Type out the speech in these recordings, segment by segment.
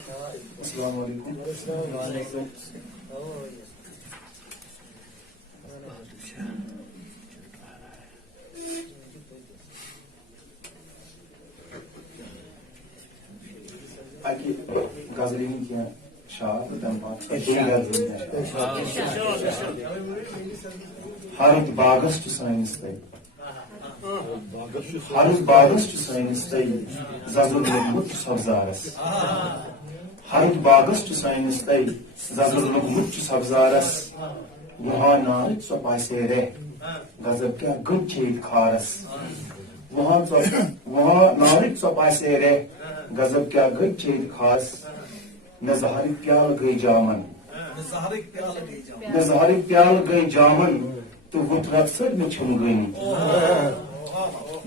السلام علیکم. اکہ غزل کیا شاعر ہرد باغس سانس ہرد باغس سانس ززر لوگمت سبزارس ہرد باغس سانس ززر لوگمت سبزارس وہاں نارک سپاسے رہ غضب کیا گن چیت خارس وہاں نارک سپاسے رہ غضب کیا گئی چیت خاص نظہرک پیال گئی جامن نظہرک پیال گئی جامن تو وت رقصر میں چھن گئی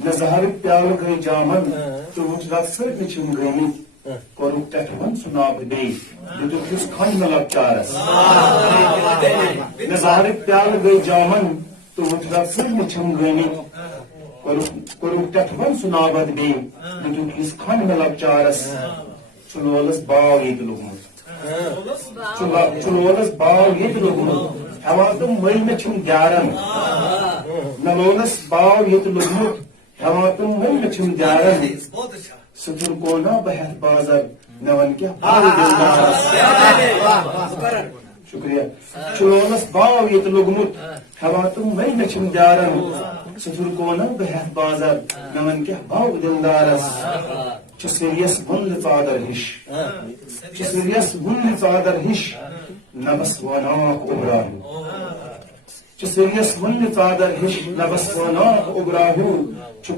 نظہرک پیال گئی جامن تو وت رقصر میں چھن گئی کورک ٹٹھون سناب دے دتس کھن ملک چارس نظہرک پیال گئی جامن تو وت رقصر میں چھن گئی کورک ٹٹھون سناب دے دتس کھن ملک چارس چلولس باو یہ لوگمت چلولس باو یہ لوگمت ہوا تم مل میں چھم گیارن نلولس باو یہ لوگمت ہوا تم مل میں چھم گیارن ستر کونا بہت بازر نون کیا باو شکریہ چلولس باو یہ لوگمت ہوا تم مل میں چھم گیارن ستر کونا بہت بازر نون کیا باو دلدارس سریس ون ژادر ہش سریس ون ژادر ہش نبس وناک اگراہو سریس ون ژادر ہش نبس وناک اگراہو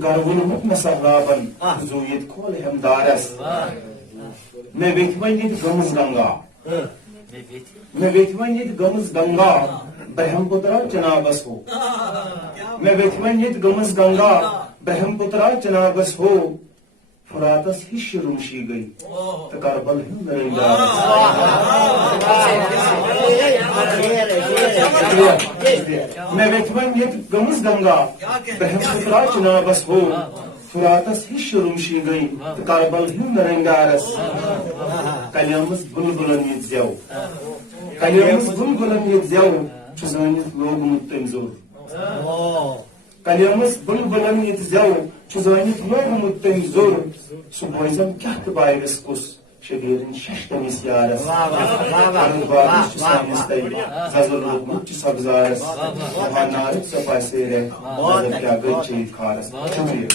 گر ونمت مے سہلابن زویت کھول ہمدارس مے ویت ون یت گمز گنگا مے ویت ون یت گمز گنگا برہم پترا چنابس ہو مے ویت ون یت گمز گنگا برہم پترا چنابس ہو فراتس ہش روشی گئی تو کربل میں ویتمن یت گمز گنگا برہم پترا چنابس ہو فراتس ہش روشی گئی تو کربل نرنگارس کلیمس بلبلن یت زیو کلیمس بلبلن یت زیو چزانت لوگمت تم زور کلیمس بلبلن یت زیو چزانت لوگمت تم زور سہ بوزم کیا تو بائرس کس شبیرن شش تمس یارس باغس سانس ززر لوگمت سبزارس وہاں نارک سپاسے رہ غضب کیا گئی چیت خارس. شکریہ.